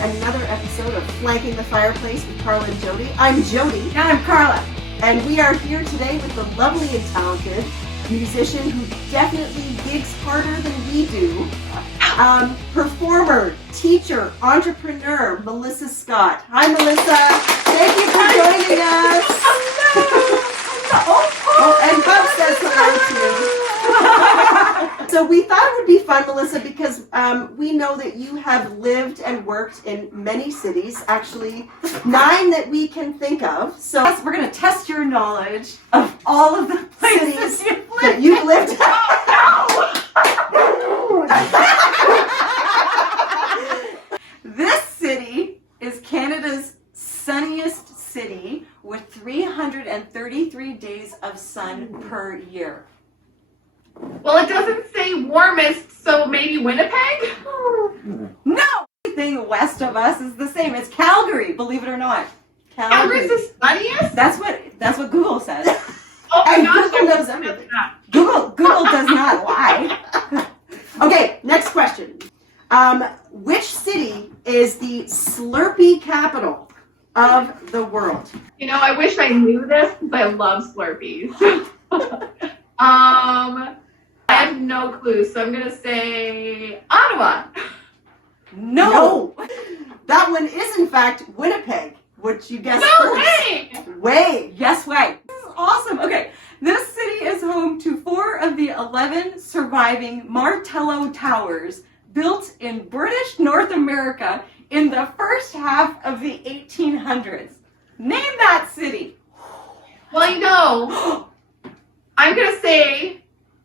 another episode of Flanking the Fireplace with Carla and Jody. I'm Jody. And I'm Carla. And we are here today with the lovely and talented musician who definitely gigs harder than we do. Performer, teacher, entrepreneur, Melissa Scott. Hi, Melissa. Thank you for joining us. Oh, and Bubs says hello too. So we thought it would be fun, Melissa, because we know that you have lived and worked in many cities, actually 9 that we can think of. So We're going to test your knowledge of all of the places you've lived. This city is Canada's sunniest city with 333 days of sun per year. Well, it doesn't say warmest, so maybe Winnipeg? No! Everything west of us is the same. It's Calgary, believe it or not. Calgary's the sunniest? That's what Google says. Oh my And gosh, Google I knows wouldn't everything. know that. Google does not lie. Okay, next question. Which city is the Slurpee capital of the world? You know, I wish I knew this because I love Slurpees. I have no clue, so I'm gonna say Ottawa. No. That one is in fact Winnipeg, which you guessed No first. way! Way. Yes way. This is awesome. Okay, this city is home to 4 of the 11 surviving Martello Towers built in British North America in the first half of the 1800s. Name that city. Well, you know, I'm gonna say,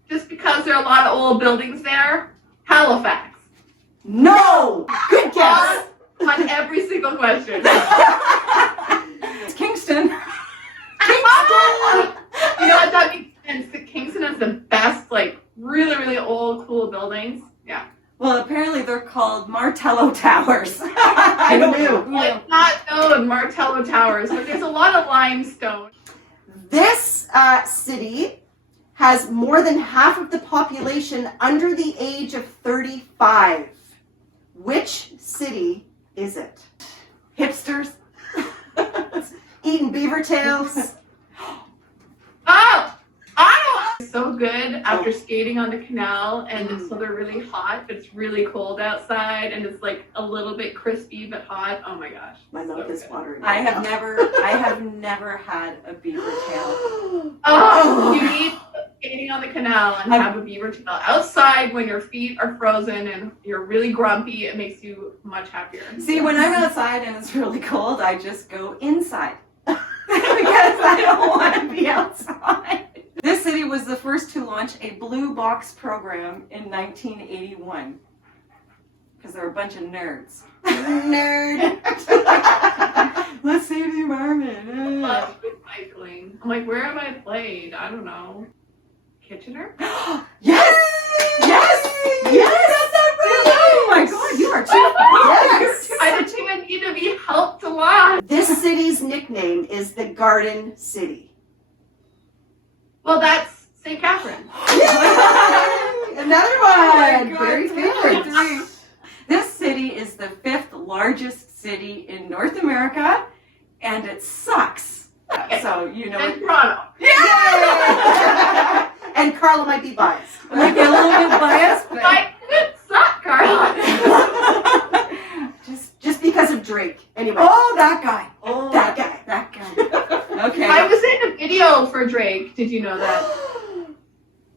just because there are a lot of old buildings there, Halifax. No. Good guess. On every single question. It's Kingston. You know what, that makes sense. The Kingston has the best, like, really, really old, cool buildings. Yeah. Well, apparently they're called Martello Towers. I don't know. Well, it's not known Martello Towers, but there's a lot of limestone. This city has more than half of the population under the age of 35. Which city is it? Hipsters. Eating beaver tails. Oh! Ottawa! So good after skating on the canal, and so they're really hot, but it's really cold outside, and it's like a little bit crispy but hot. Oh my gosh. My mouth is watering. I have never had a beaver tail. Oh, you need to go skating on the canal and have a beaver tail outside when your feet are frozen and you're really grumpy. It makes you much happier. See, when I'm outside and it's really cold, I just go inside because I don't want to be outside. This city was the first to launch a blue box program in 1981 because they're a bunch of nerds. Nerd. Let's save the environment. Love recycling. I'm like, where have I played? I don't know. Kitchener? Yes! Yes! Yes! That's right! Oh my god, you are too Yes. I didn't even need to be helped a lot. This city's nickname is the Garden City. Well, that's St. Catherine. Another one. Very good. This city is the 5th largest city in North America, and it sucks. So, you know. And Toronto. Yeah! And Carla might be biased. I might be a little bit biased, but Why did it suck, Carla? Just because of Drake. Anyway. oh, that guy. Oh, That guy. Okay. I was in a video for Drake. Did you know that?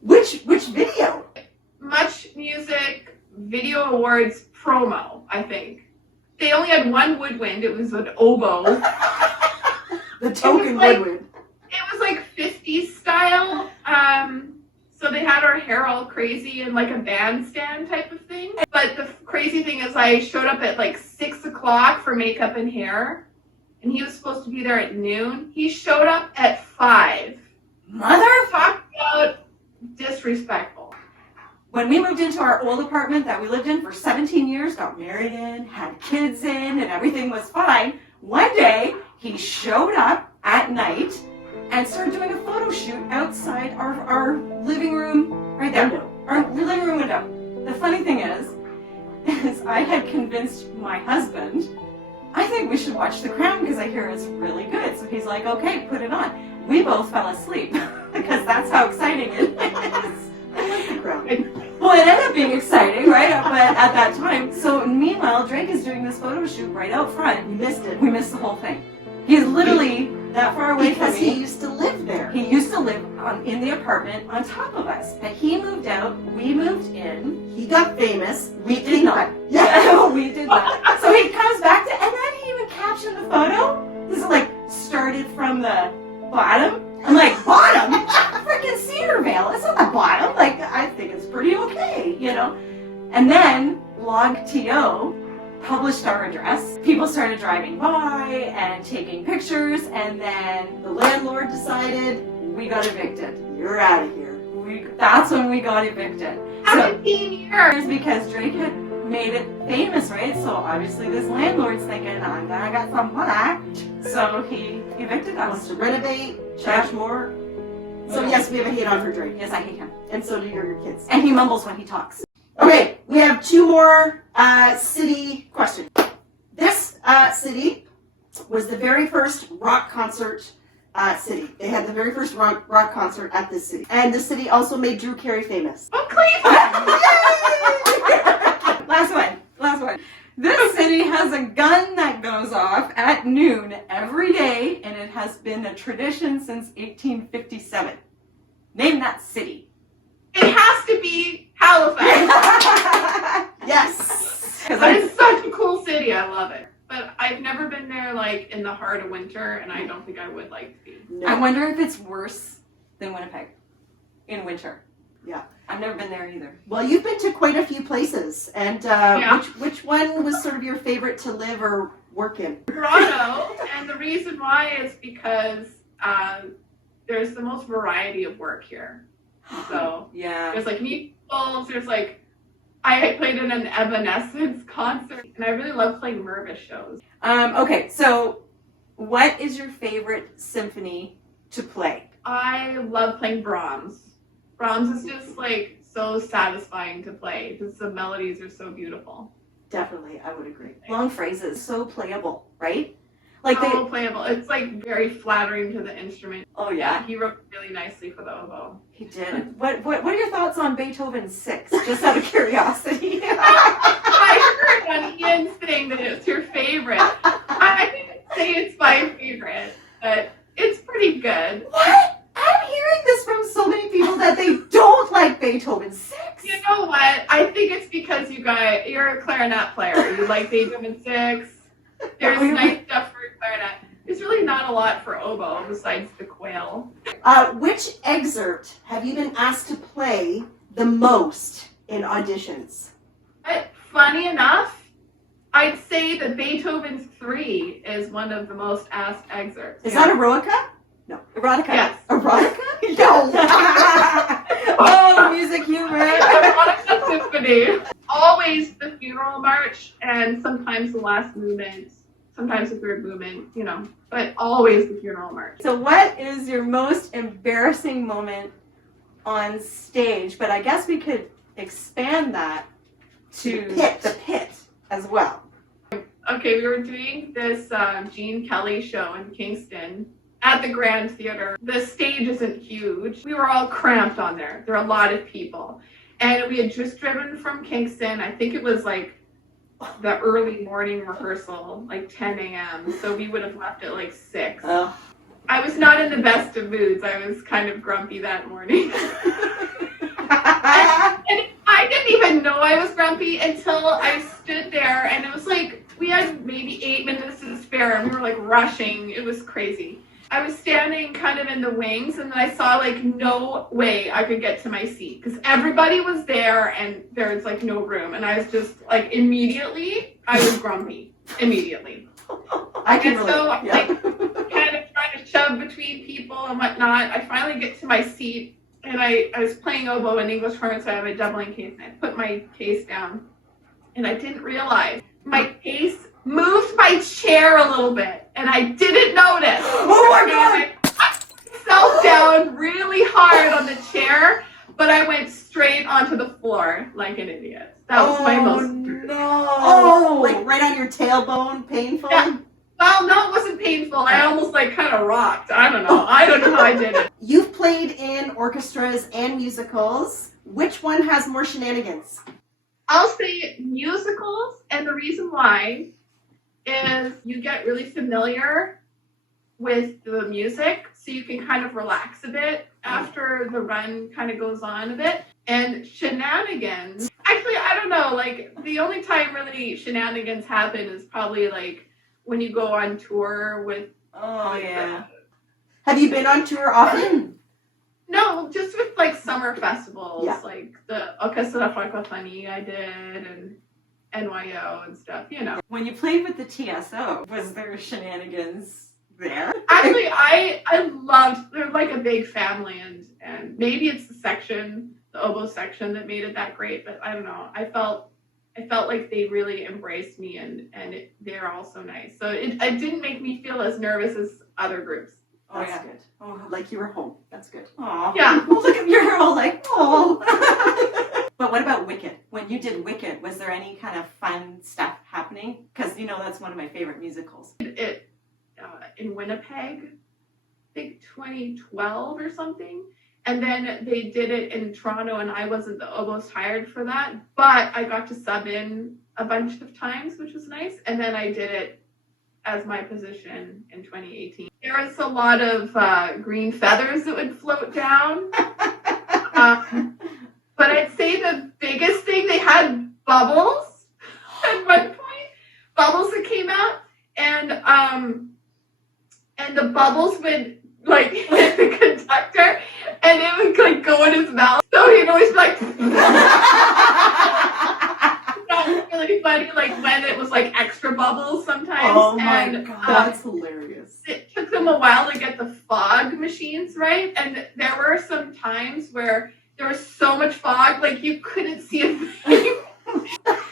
Which video? Much Music Video Awards promo, I think. They only had one woodwind. It was an oboe. The token like- woodwind. It was like 50s style. So they had our hair all crazy and like a bandstand type of thing. But the crazy thing is I showed up at like 6 o'clock for makeup and hair. And he was supposed to be there at noon. He showed up at 5. Mother. Talk about disrespectful. When we moved into our old apartment that we lived in for 17 years, got married in, had kids in, and everything was fine, one day he showed up at night and started doing a photo shoot outside our living room, right there, our living room window. The funny thing is, is I had convinced my husband, I think we should watch The Crown because I hear it's really good. So he's like, okay, put it on. We both fell asleep because that's how exciting it is. I like The Crown. Well, it ended up being exciting, right? But at that time. So meanwhile, Drake is doing this photo shoot right out front. You missed it. We missed the whole thing. He's literally that far away from Because me. he used to live there. He used to live in the apartment on top of us. And he moved out, we moved in. He got famous. We did not. Yeah. We did not. So he comes back to, and then he even captioned the photo. This is like started from the bottom. I'm like, bottom? Freaking Cedarvale. It's not the bottom. Like, I think it's pretty okay, you know? And then LogTO published our address. People started driving by and taking pictures, and then The landlord decided, we got evicted. you're out of here. That's when we got evicted. 17 years. Because Drake had made it famous, right? So obviously this landlord's thinking, I'm gonna get some money. So he evicted Wants us. to renovate, charge more. So yes, we have a hate on for Drake. Yes, I hate him. And so do your kids. And he mumbles when he talks. Okay, we have two more city questions. This city was the very first rock concert city. They had the very first rock concert at this city. And the city also made Drew Carey famous. Oh, Cleveland. Last one. This city has a gun that goes off at noon every day, and it has been a tradition since 1857. Name that city. It has to be Halifax. Yes. But it's such a cool city. I love it. But I've never been there like in the heart of winter, and I don't think I would like to be. No. I wonder if it's worse than Winnipeg in winter. Yeah. I've never been there either. Well, you've been to quite a few places, and Yeah. which one was sort of your favorite to live or work in? Toronto, and the reason why is because there's the most variety of work here. So Yeah. there's like musicals, there's like, I played in an Evanescence concert, and I really love playing Mervis shows. Okay, so what is your favorite symphony to play? I love playing Brahms. Brahms is just like so satisfying to play because the melodies are so beautiful. Definitely, I would agree. Long phrases, so playable, right? Like they. So playable. It's like very flattering to the instrument. Oh Yeah, he wrote really nicely for the oboe. he did. What are your thoughts on Beethoven's Six? Just out of curiosity. I heard on Ian saying that it's your favorite. I didn't say it's my favorite, but it's pretty good. What? I'm hearing this from so many people that they don't like Beethoven's Six. You know what? I think it's because you're a clarinet player. You like Beethoven 6. There's nice stuff for clarinet. There's really not a lot for oboe besides the quail. Which excerpt have you been asked to play the most in auditions? But funny enough, I'd say that Beethoven's 3 is one of the most asked excerpts. Is that Eroica? No. Erotica. Yes. Erotica? No. Oh, music humor. Erotica Symphony. Always the funeral march and sometimes the last movement, sometimes the third movement, you know, but always the funeral march. So what is your most embarrassing moment on stage? But I guess we could expand that to the pit as well. Okay, we were doing this Gene Kelly show in Kingston at the Grand Theater. The stage isn't huge. We were all cramped on there. There are a lot of people. And we had just driven from Kingston. I think it was like the early morning rehearsal, like 10 a.m. So we would have left at like 6. I was not in the best of moods. I was kind of grumpy that morning. And I didn't even know I was grumpy until I stood there, and it was like we had maybe 8 minutes to spare, and we were like rushing. It was crazy. I was standing kind of in the wings, and then I saw like no way I could get to my seat because everybody was there, and there's like no room. And I was just like immediately, I was grumpy immediately. I can And relate. so Yeah. like kind of trying to shove between people and whatnot. I finally get to my seat, and I was playing oboe in English horn, so I have a doubling case, and I put my case down, and I didn't realize my case moved my chair a little bit, and I didn't notice. Oh my God! And I put myself down really hard on the chair, but I went straight onto the floor like an idiot. That was my most. No! Like right on your tailbone, painful? Yeah. Well, no, it wasn't painful. I almost like kind of rocked. I don't know. I don't know how I did it. You've played in orchestras and musicals. Which one has more shenanigans? I'll say musicals, and the reason why is you get really familiar with the music, so you can kind of relax a bit after the run kind of goes on a bit. And shenanigans, actually, I don't know, like the only time really shenanigans happen is probably like when you go on tour with. Oh, yeah. Have you been on tour often? No, just with like summer festivals, Yeah. like the Orquesta Francophonie I did, and NYO and stuff, you know. When you played with the TSO, was there shenanigans there? Actually, I loved, they're like a big family, and maybe it's the section, the oboe section that made it that great, but I don't know. I felt like they really embraced me, and they're all so nice. So it didn't make me feel as nervous as other groups. Oh, That's yeah. good. Oh, Like you were home. That's good. Aw. Yeah. Well, look at you're all like, oh. But what about Wicked? When you did Wicked, was there any kind of fun stuff happening? Because that's one of my favorite musicals. It in Winnipeg, I think 2012 or something. And then they did it in Toronto, and I wasn't the oboist hired for that, but I got to sub in a bunch of times, which was nice. And then I did it as my position in 2018. There was a lot of green feathers that would float down. But I'd say the biggest thing, they had bubbles at one point. Bubbles that came out, and the bubbles would like hit the conductor, and it would like go in his mouth. So he'd always be like. That was really funny, like when it was like extra bubbles sometimes. Oh my and, God. That's hilarious. It took them a while to get the fog machines right, and there were some times where there was so much fog, like you couldn't see a thing.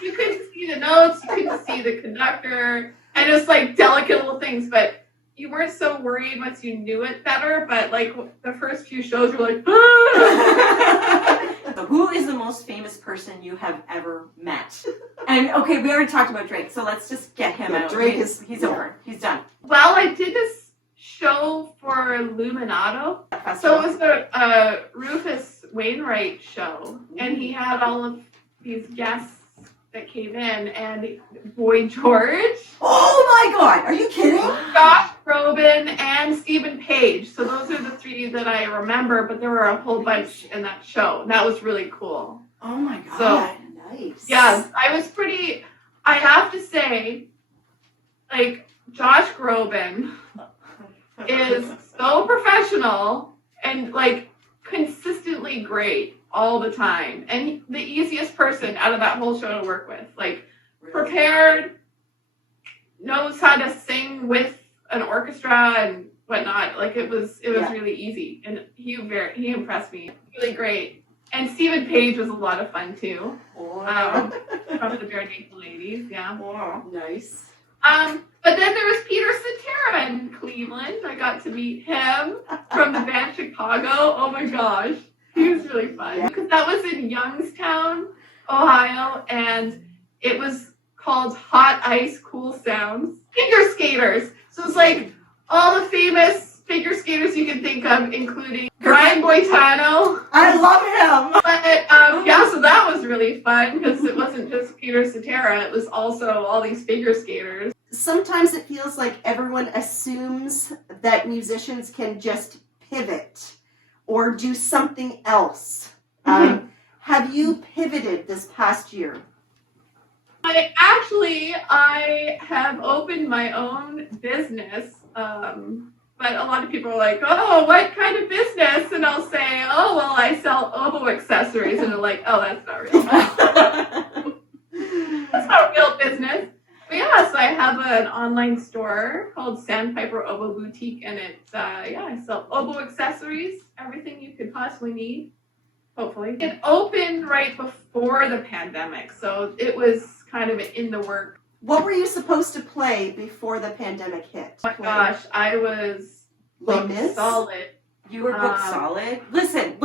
You couldn't see the notes, you couldn't see the conductor, and it was like delicate little things, but you weren't so worried once you knew it better, but like the first few shows were like, ah! So who is the most famous person you have ever met? And okay, we already talked about Drake, so let's just get him out. Drake he's yeah. over. He's done. Well, I did this show for Luminato. So it was a Rufus Wainwright show, and he had all of these guests that came in, and Boy George, Oh my God, are you kidding? Josh Groban, and Stephen Page. So those are the three that I remember, but there were a whole bunch in that show, and that was really cool. Oh my God. So, Nice. yeah, I have to say, like, Josh Groban is so professional and, like, consistently great all the time. And the easiest person out of that whole show to work with. Like, prepared, knows how to sing with an orchestra and whatnot. Like, it was really easy. And he impressed me. Really great. And Stephen Page was a lot of fun, too. From the Bare Naked Ladies, yeah. Nice. But then there was Peter Cetera in Cleveland. I got to meet him from the band Chicago. Oh my gosh. He was really fun. Because that was in Youngstown, Ohio, and it was called Hot Ice Cool Sounds. Figure skaters. So it's like all the famous figure skaters you can think of, including Brian Boitano. I love him. But yeah, so that was really fun because it wasn't just Peter Cetera, it was also all these figure skaters. Sometimes it feels like everyone assumes that musicians can just pivot or do something else. Have you pivoted this past year? I have opened my own business, but a lot of people are like, oh, what kind of business? And I'll say, oh, well, I sell oboe accessories. And they're like, oh, that's not real. That's not a real business. But yeah, so I have an online store called Sandpiper Oboe Boutique, and it's, I sell oboe accessories, everything you could possibly need, hopefully. It opened right before the pandemic, so it was kind of in the work. What were you supposed to play before the pandemic hit? Oh my gosh, I was Les Mis? solid. You were booked Um, solid. Listen.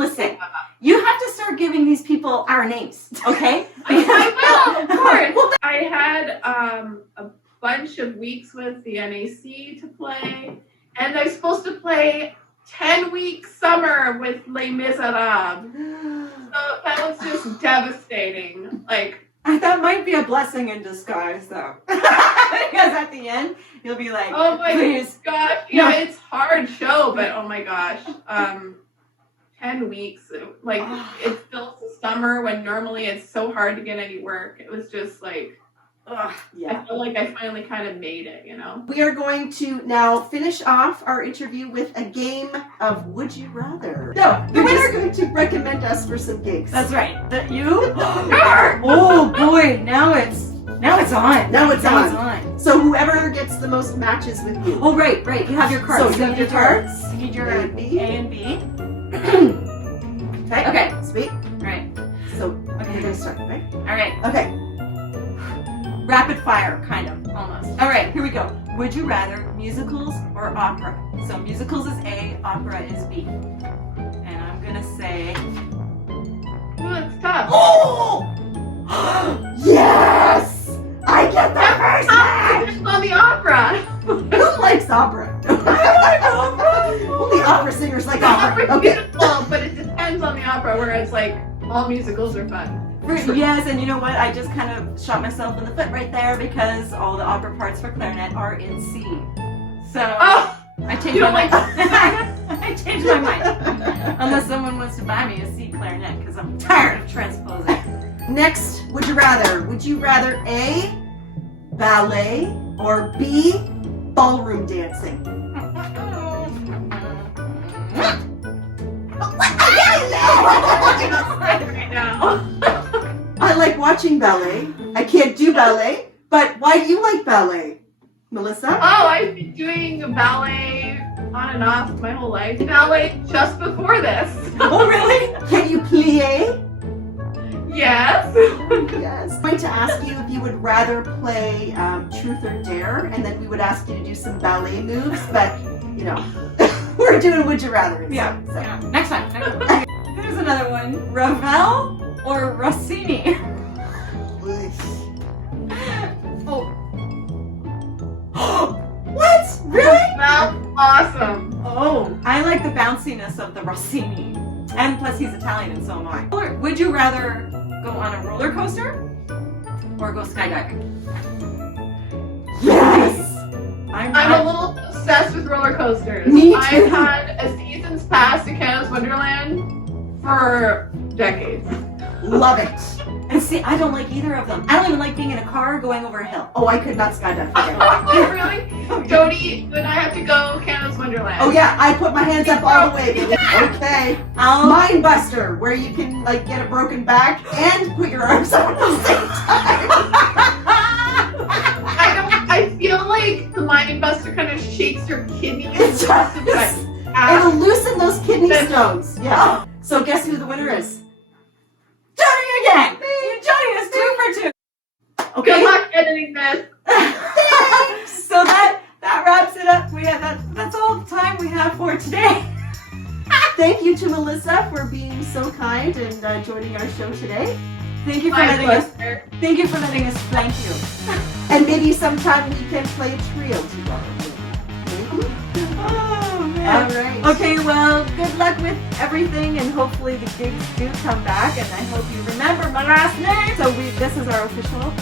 You have to start giving these people our names, okay? I will, of course. I had a bunch of weeks with the NAC to play, and I'm supposed to play 10-week summer with Les Miserables. So that was just devastating. Like, That might be a blessing in disguise, though. Because at the end, you'll be like, oh my please. gosh, No. yeah, it's hard show, but oh my gosh, 10 weeks, like it fills the summer when normally it's so hard to get any work. It was just like, ugh, Yeah. I feel like I finally kind of made it, you know? We are going to now finish off our interview with a game of Would You Rather. No, you're just going to recommend us for some gigs. That's right. You? Oh boy, now it's on. Now it's Now on. it's on. So whoever gets the most matches with you. Oh right. You have your cards. So you have your cards. You need your A A and B. and B. Okay. Okay. Sweet. Right. So you're Okay. going to start, right? All right. Okay. Rapid fire, kind of, almost. All right, here we go. Would you rather musicals or opera? So musicals is A, opera is B. And I'm gonna say. Ooh, it's tough. Oh! Yes! I get the first match! It's on the opera. Who likes opera? Only opera singers like The opera's opera. Okay. beautiful, but it depends on the opera, whereas like all musicals are fun. True. Yes, and you know what? I just kind of shot myself in the foot right there because all the opera parts for clarinet are in C. So Oh, I changed you my don't like mind. I changed my mind. Unless someone wants to buy me a C clarinet because I'm tired of transposing. Next, would you rather? Would you rather A, ballet, or B, ballroom dancing? right now. I like watching ballet. I can't do ballet, but why do you like ballet, Melissa? Oh, I've been doing ballet on and off my whole life. Ballet just before this. Oh, really? Can you plie? Yes. Yes. I'm going to ask you if you would rather play Truth or Dare, and then we would ask you to do some ballet moves, but, you know, we're doing Would You Rather instead. Yeah. So. Yeah. Next time. Here's another one. Ravel or Rossini? What? Really? That's awesome. Oh, I like the bounciness of the Rossini. And plus he's Italian and so am I. Or would you rather go on a roller coaster or go skydiving? Yes! I'm a little obsessed with roller coasters. Me too. I've had a season's pass to Canada's Wonderland for decades. Love it. And see, I don't like either of them. I don't even like being in a car going over a hill. Oh, I could not skydive. Forget it. Really? Jody, when I have to go Canada's Wonderland. Oh yeah, I put my hands up all the way. Baby. Okay. Mind Buster, where you can like get a broken back and put your arms up at the same time. I feel like the Mind Buster kind of shakes your kidneys. It does. It'll loosen those kidney stones. Yeah. So guess who the winner is? Jody again! Jody is 2 for 2. Good Okay. luck editing this. So that wraps it up. That's all the time we have for today. Thank you to Melissa for being so kind and joining our show today. Thank you for My letting us. pleasure. Thank you for letting us flank you. And maybe sometime we can play a trio together. Oh All man. right. Okay, well, good luck with everything, and hopefully the gigs do come back. And I hope you remember my last name. So this is our official